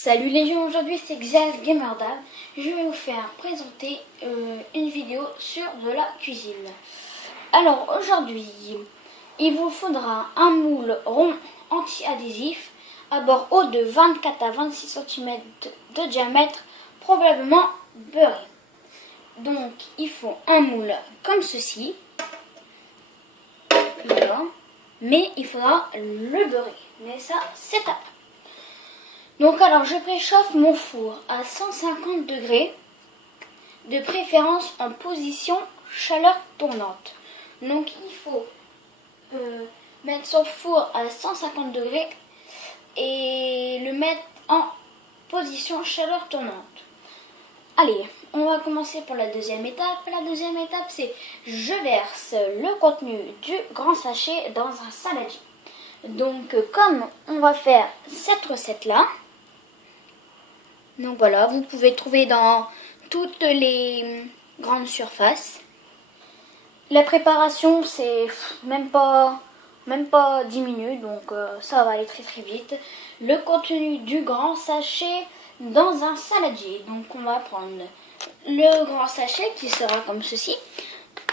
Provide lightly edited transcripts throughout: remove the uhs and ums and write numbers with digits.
Salut les gens, aujourd'hui c'est Xav Gamerdab. Je vais vous faire présenter une vidéo sur de la cuisine. Alors aujourd'hui, il vous faudra un moule rond anti-adhésif à bord haut de 24 à 26 cm de diamètre, probablement beurré. Donc il faut un moule comme ceci, voilà. Mais il faudra le beurrer, mais ça c'est après. Donc alors je préchauffe mon four à 150 degrés, de préférence en position chaleur tournante. Donc il faut mettre son four à 150 degrés et le mettre en position chaleur tournante. Allez, on va commencer pour la deuxième étape. La deuxième étape c'est je verse le contenu du grand sachet dans un saladier. Donc comme on va faire cette recette là, donc voilà, vous pouvez trouver dans toutes les grandes surfaces. La préparation c'est même pas 10 minutes, donc ça va aller très très vite. Le contenu du grand sachet dans un saladier. Donc on va prendre le grand sachet qui sera comme ceci.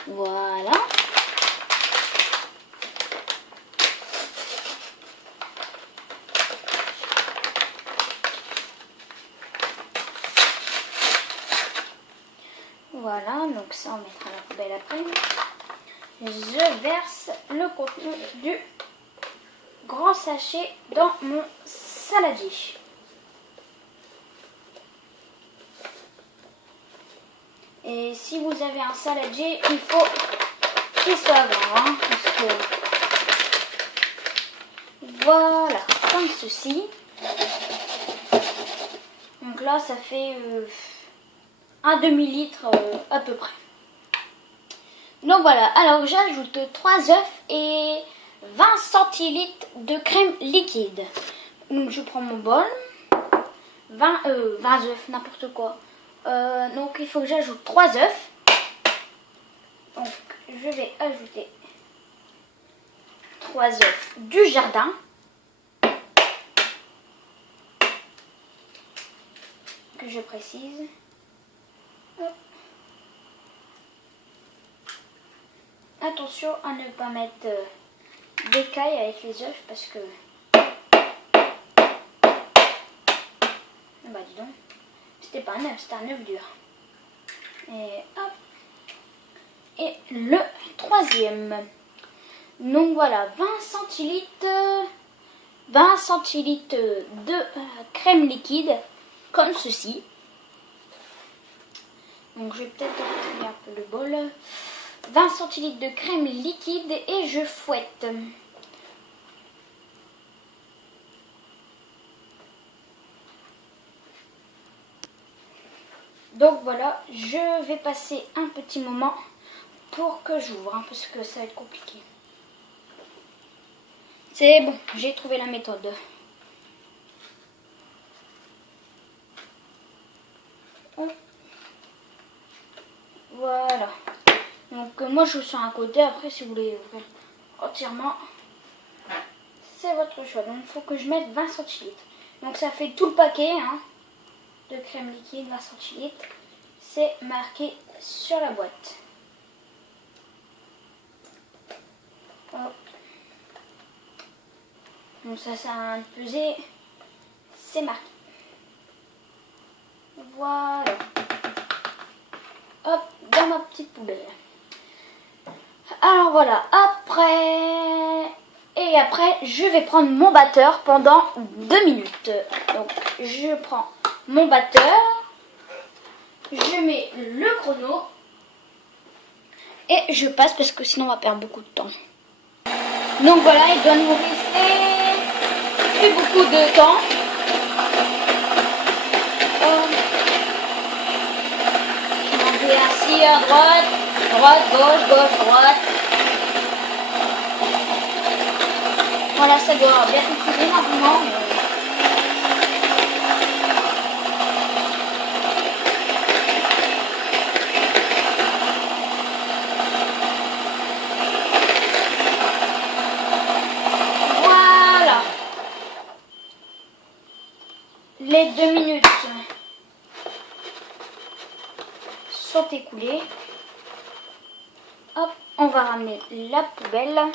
Voilà. Voilà, donc ça on mettra à la poubelle après. Je verse le contenu du grand sachet dans mon saladier. Et si vous avez un saladier, il faut qu'il soit grand, hein, parce que voilà, comme ceci. Donc là, ça fait un demi-litre à peu près. Donc voilà, alors j'ajoute 3 œufs et 20 centilitres de crème liquide. Donc je prends mon bol, 20 œufs, n'importe quoi. Donc il faut que j'ajoute 3 œufs. Donc je vais ajouter 3 œufs du jardin. Que je précise. Attention à ne pas mettre d'écailles avec les œufs parce que bah dis donc, c'était pas un œuf, c'était un œuf dur. Et hop. Et le troisième. Donc voilà, 20 centilitres de crème liquide comme ceci. Donc je vais peut-être retirer un peu le bol. 20 centilitres de crème liquide et je fouette. Donc voilà, je vais passer un petit moment pour que j'ouvre, hein, parce que ça va être compliqué. C'est bon, j'ai trouvé la méthode. Voilà. Donc moi je suis un côté, après si vous voulez ouvrir entièrement, c'est votre choix. Donc il faut que je mette 20 centilitres. Donc ça fait tout le paquet hein, de crème liquide, 20 centilitres. C'est marqué sur la boîte. Hop. Donc ça a un pesé, c'est marqué. Voilà. Hop, dans ma petite poubelle. Alors voilà, après, je vais prendre mon batteur pendant 2 minutes. Donc je prends mon batteur, je mets le chrono et je passe parce que sinon on va perdre beaucoup de temps. Donc voilà, il doit nous rester plus beaucoup de temps. Je vais ainsi à droite. Droite, gauche, gauche, droite. Voilà, ça doit bien fonctionner normalement. Voilà. les 2 minutes sont écoulées. Hop, on va ramener la poubelle.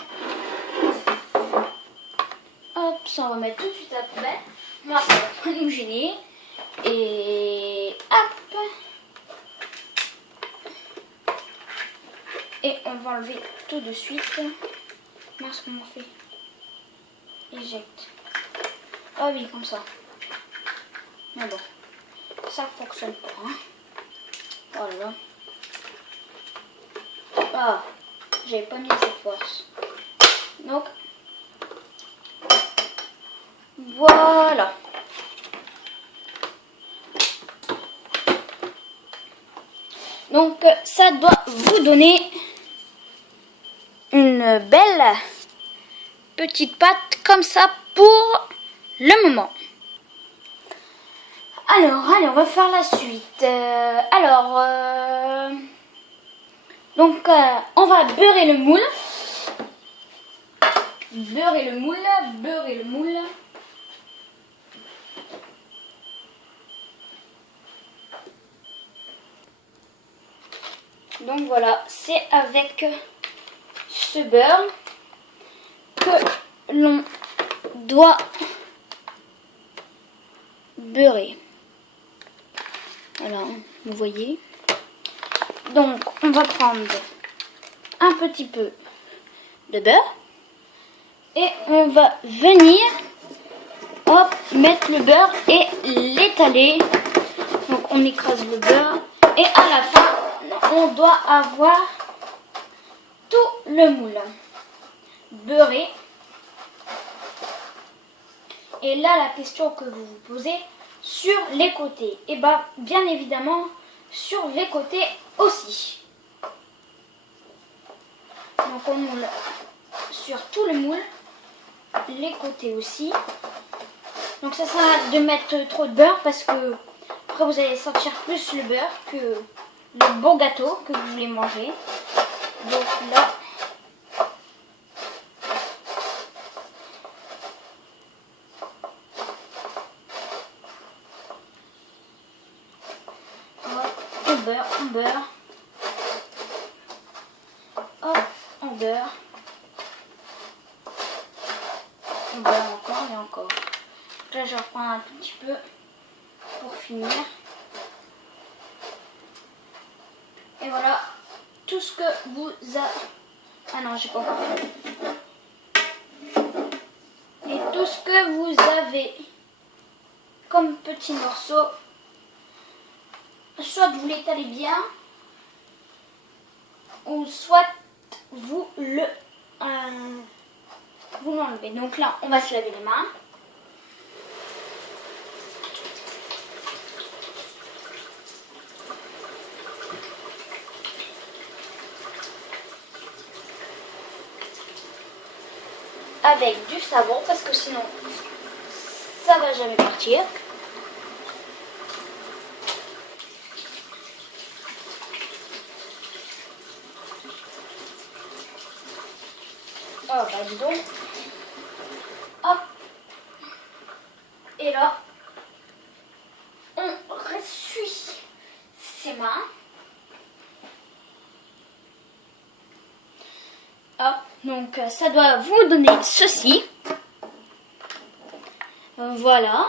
Hop, ça on va mettre tout de suite à la poubelle. Moi, ça va pas nous gêner. Et hop. Et on va enlever tout de suite. Mince, comment on fait? Éjecte. Ah oui, comme ça. Mais bon, ça fonctionne pas. Hein. Voilà. Ah, j'avais pas mis cette force. Donc, voilà. Donc, ça doit vous donner une belle petite pâte comme ça pour le moment. Alors, allez, on va faire la suite. Donc, on va beurrer le moule. Beurrer le moule, beurrer le moule. Donc voilà, c'est avec ce beurre que l'on doit beurrer. Voilà, vous voyez. Donc, on va prendre un petit peu de beurre et on va venir hop, mettre le beurre et l'étaler. Donc, on écrase le beurre et à la fin, on doit avoir tout le moule beurré. Et là, la question que vous vous posez, sur les côtés, et bien évidemment sur les côtés aussi. Donc on moule sur tout le moule, les côtés aussi. Donc ça sert à rien de mettre trop de beurre parce que après vous allez sentir plus le beurre que le bon gâteau que vous voulez manger. Donc là, on beurre, on beurre. Hop, on beurre. On beurre encore et encore. Là, je reprends un tout petit peu pour finir. Et voilà, tout ce que vous avez... Ah non, j'ai pas encore fait. Et tout ce que vous avez comme petits morceaux, soit vous l'étalez bien, ou soit vous l'enlevez. Donc là, on va se laver les mains. Avec du savon parce que sinon ça va jamais partir. Oh bah dis donc. Hop. Et là on ressuie ses mains. Hop. Donc ça doit vous donner ceci. Voilà.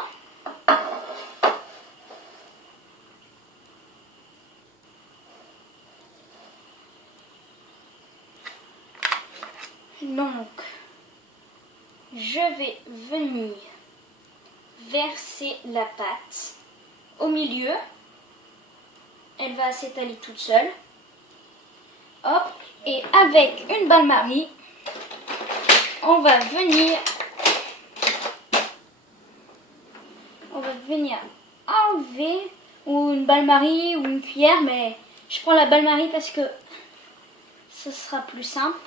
Donc, je vais venir verser la pâte au milieu. Elle va s'étaler toute seule. Hop. Et avec une balle-marie, on va venir enlever, ou une balle-marie ou une cuillère, mais je prends la balle-marie parce que ce sera plus simple.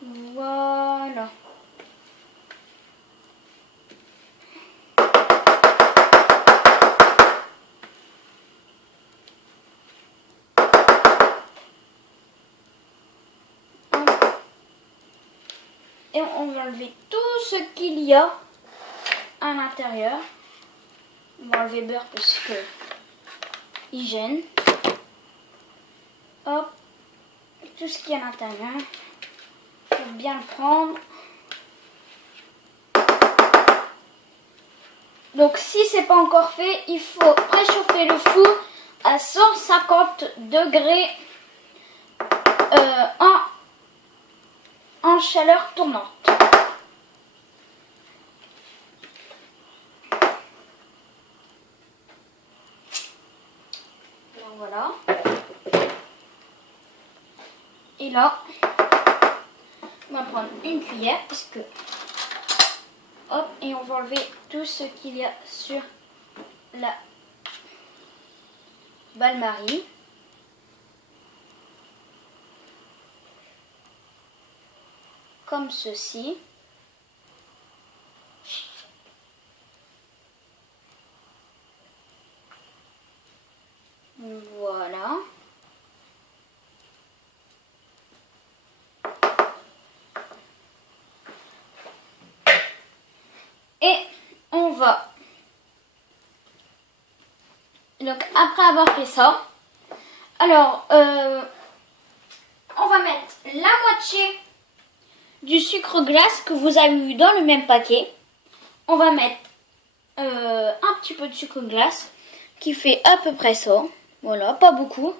Voilà. Et on va enlever tout ce qu'il y a à l'intérieur. On va enlever le beurre parce que il gêne. Hop, tout ce qui est à l'intérieur. Il faut bien le prendre. Donc si c'est pas encore fait, il faut préchauffer le four à 150 degrés en chaleur tournante. Donc voilà. Et là, on va prendre une cuillère parce que hop, et on va enlever tout ce qu'il y a sur la balle-marie. Comme ceci. Voilà. Et on va, donc après avoir fait ça, alors on va mettre la moitié du sucre glace que vous avez eu dans le même paquet. On va mettre un petit peu de sucre glace qui fait à peu près ça. Voilà, pas beaucoup.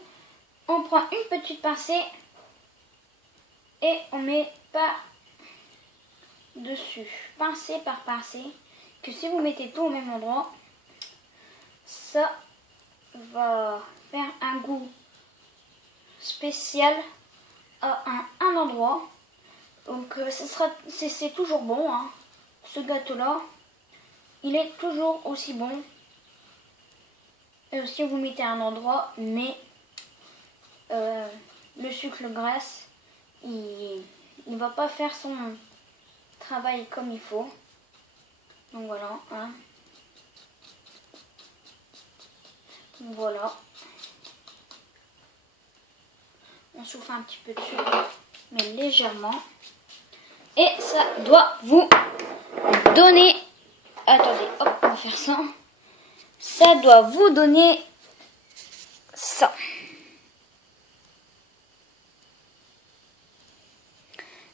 On prend une petite pincée et on met par dessus, pincée par pincée, que si vous mettez tout au même endroit, ça va faire un goût spécial à un endroit. Donc c'est toujours bon, hein. Ce gâteau là, il est toujours aussi bon. Et aussi vous mettez à un endroit, mais le sucre glace, il va pas faire son travail comme il faut. Donc voilà, hein. Voilà. On souffle un petit peu dessus, mais légèrement. Et ça doit vous donner... Attendez, hop, on va faire ça. Ça doit vous donner ça.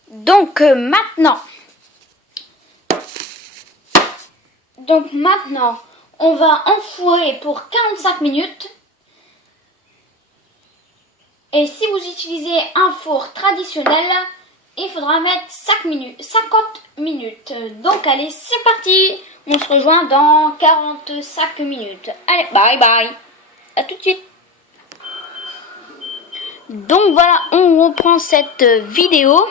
Donc maintenant, on va enfourner pour 45 minutes. Et si vous utilisez un four traditionnel, il faudra mettre 50 minutes. Donc allez, c'est parti. On se rejoint dans 45 minutes. Allez, bye bye. À tout de suite. Donc voilà, on reprend cette vidéo.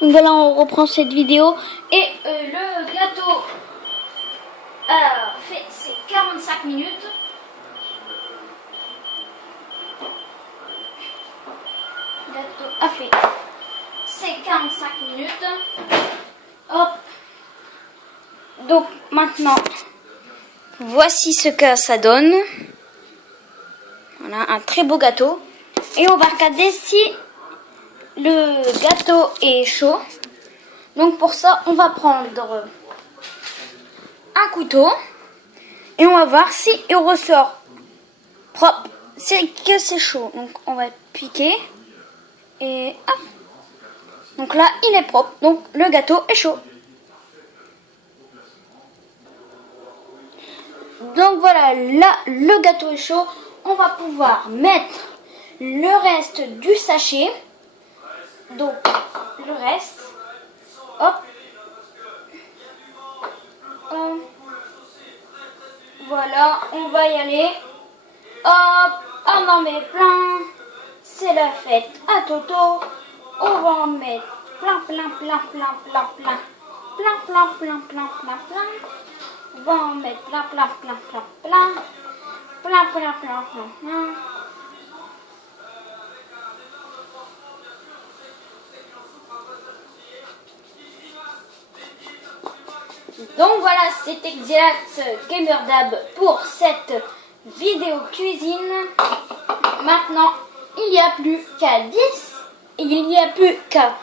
Donc voilà, on reprend cette vidéo. Et le gâteau a fait ses 45 minutes. Le gâteau a fait ses 45 minutes. Hop. Donc maintenant, voici ce que ça donne. Voilà, un très beau gâteau. Et on va regarder si le gâteau est chaud. Donc pour ça, on va prendre un couteau et on va voir si il ressort propre. C'est que c'est chaud. Donc on va piquer et hop. Donc là, il est propre. Donc le gâteau est chaud. Donc voilà, là le gâteau est chaud. On va pouvoir mettre le reste du sachet. Donc le reste, hop, voilà, on va y aller, hop, on en met plein, c'est la fête à Toto, on va en mettre plein, on va en mettre plein. Donc voilà, c'était Xelax GamerDab pour cette vidéo cuisine. Maintenant, il n'y a plus qu'à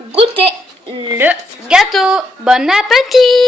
goûter le gâteau. Bon appétit!